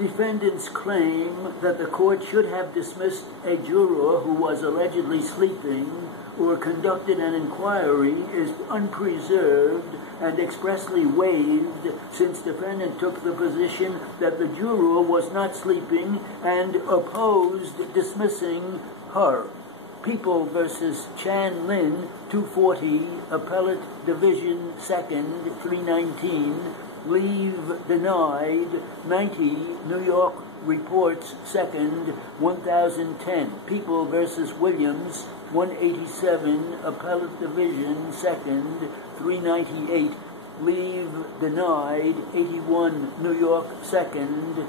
Defendants claim that the court should have dismissed a juror who was allegedly sleeping or conducted an inquiry is unpreserved and expressly waived, since defendant took the position that the juror was not sleeping and opposed dismissing her. People versus Chan Lin, 240, Appellate Division 2nd, 319, leave denied, 90, New York Reports 2nd, 1010. People versus Williams, 187, Appellate Division 2nd, 398, leave denied, 81, New York 2nd,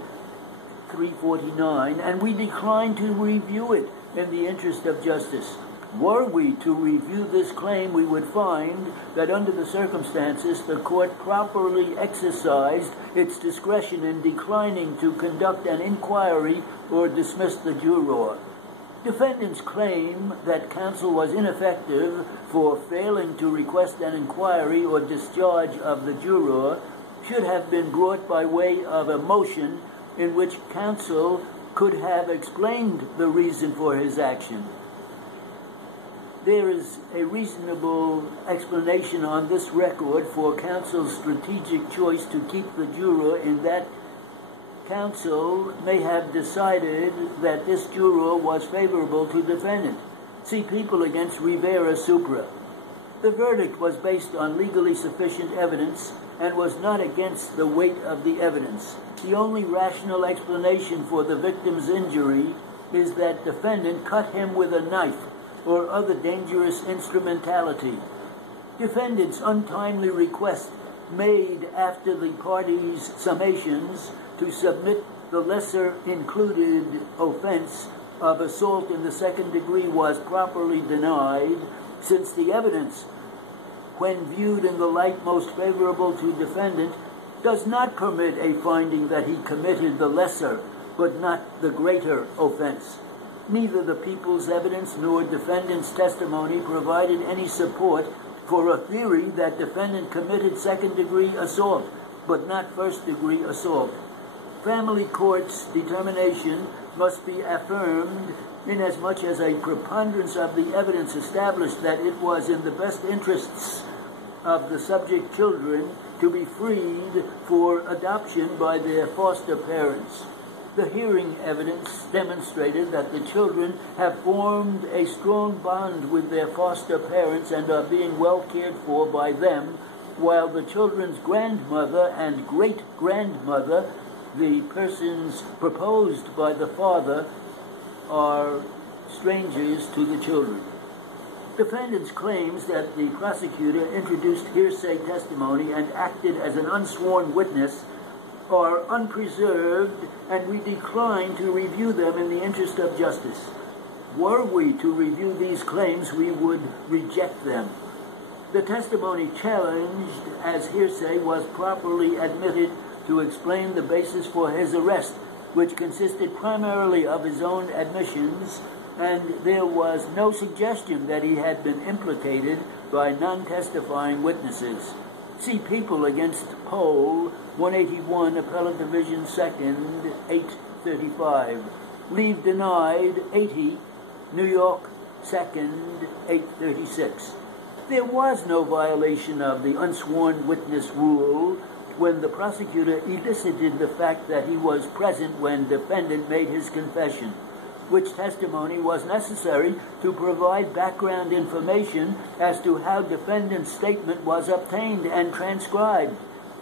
349, and we decline to review it in the interest of justice. Were we to review this claim, we would find that under the circumstances, the court properly exercised its discretion in declining to conduct an inquiry or dismiss the juror. Defendants claim that counsel was ineffective for failing to request an inquiry or discharge of the juror should have been brought by way of a motion in which counsel could have explained the reason for his action. There is a reasonable explanation on this record for counsel's strategic choice to keep the juror, in that counsel may have decided that this juror was favorable to defendant. See People against Rivera Supra. The verdict was based on legally sufficient evidence and was not against the weight of the evidence. The only rational explanation for the victim's injury is that defendant cut him with a knife or other dangerous instrumentality. Defendant's untimely request made after the parties' summations to submit the lesser included offense of assault in the second degree was properly denied, since the evidence, when viewed in the light most favorable to defendant, does not permit a finding that he committed the lesser but not the greater offense. Neither the people's evidence nor defendant's testimony provided any support for a theory that defendant committed second-degree assault, but not first-degree assault. Family court's determination must be affirmed inasmuch as a preponderance of the evidence established that it was in the best interests of the subject children to be freed for adoption by their foster parents. The hearing evidence demonstrated that the children have formed a strong bond with their foster parents and are being well cared for by them, while the children's grandmother and great-grandmother, the persons proposed by the father, are strangers to the children. Defendants claims that the prosecutor introduced hearsay testimony and acted as an unsworn witness are unpreserved, and we decline to review them in the interest of justice. Were we to review these claims, we would reject them. The testimony challenged as hearsay was properly admitted to explain the basis for his arrest, which consisted primarily of his own admissions, and there was no suggestion that he had been implicated by non-testifying witnesses. See People against Pohl, 181, Appellate Division 2nd, 835. Leave denied, 80, New York 2nd, 836. There was no violation of the unsworn witness rule when the prosecutor elicited the fact that he was present when defendant made his confession, which testimony was necessary to provide background information as to how defendant's statement was obtained and transcribed,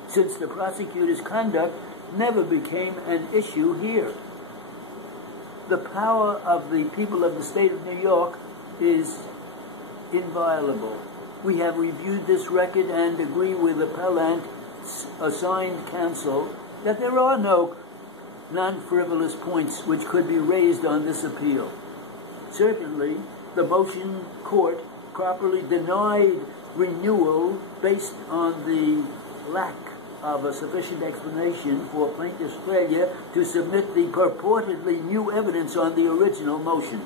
since the prosecutor's conduct never became an issue here. The power of the people of the state of New York is inviolable. We have reviewed this record and agree with appellant's assigned counsel that there are no non-frivolous points which could be raised on this appeal. Certainly, the motion court properly denied renewal based on the lack of a sufficient explanation for plaintiff's failure to submit the purportedly new evidence on the original motion.